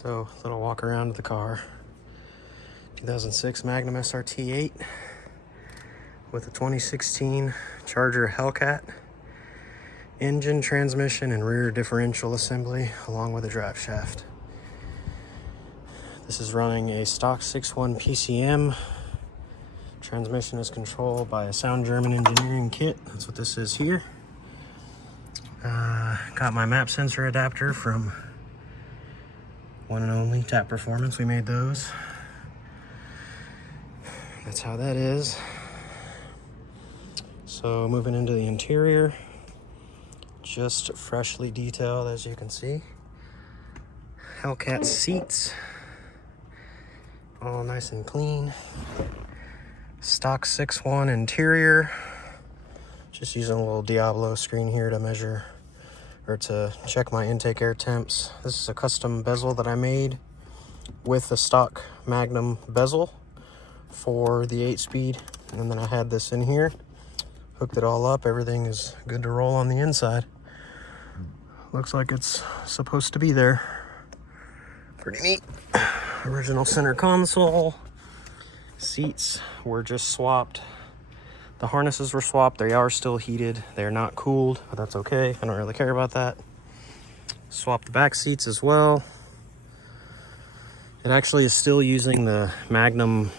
So, a little walk around the car. 2006 Magnum SRT8 with a 2016 Charger Hellcat. Engine, transmission, and rear differential assembly, along with a drive shaft. This is running a stock 6.1 PCM. Transmission is controlled by a Sound German engineering kit. That's what this is here. Got my map sensor adapter from One and Only Tap Performance. We made those. That's how that is. So moving into the interior, just freshly detailed, as you can see. Hellcat seats, all nice and clean. Stock 6.1 interior. Just using a little Diablo screen here to measure or to check my intake air temps. This is a custom bezel that I made with the stock Magnum bezel for the 8-speed. And then I had this in here, hooked it all up. Everything is good to roll on the inside. Looks like it's supposed to be there. Pretty neat. Original center console. Seats were just swapped. The harnesses were swapped. They are still heated. They're not cooled, but that's okay. I don't really care about that. Swapped the back seats as well. It actually is still using the Magnum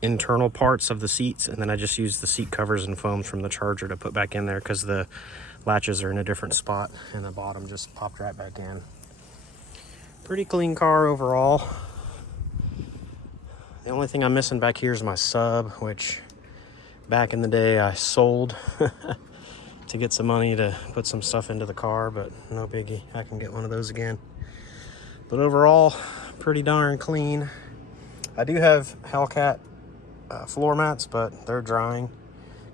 internal parts of the seats, and then I just used the seat covers and foam from the Charger to put back in there because the latches are in a different spot, and the bottom just popped right back in. Pretty clean car overall. The only thing I'm missing back here is my sub, which back in the day I sold to get some money to put some stuff into the car, but no biggie. I can get one of those again. But overall, pretty darn clean. I do have Hellcat floor mats, but they're drying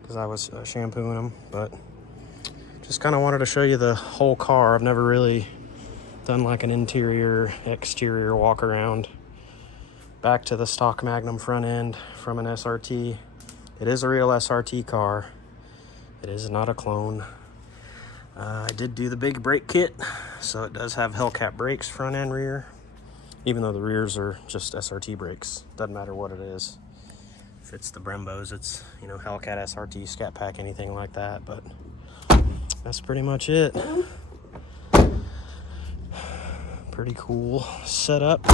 because I was shampooing them. But just kind of wanted to show you the whole car. I've never really done like an interior, exterior walk around. Back to the stock Magnum front end from an SRT. It is a real SRT car. It is not a clone. I did do the big brake kit, so it does have Hellcat brakes, front and rear, even though the rears are just SRT brakes. Doesn't matter what it is. If it's the Brembos, it's, you know, Hellcat SRT, Scat Pack, anything like that, but that's pretty much it. Pretty cool setup.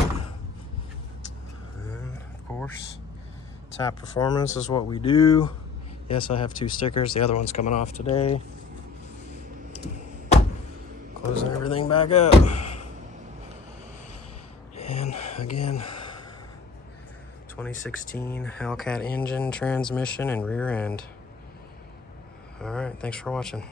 And of course, Tap Performance is what we do. Yes, I have 2 stickers. The other one's coming off today. Closing everything back up. And again, 2016 Hellcat engine, transmission, and rear end. All right, thanks for watching.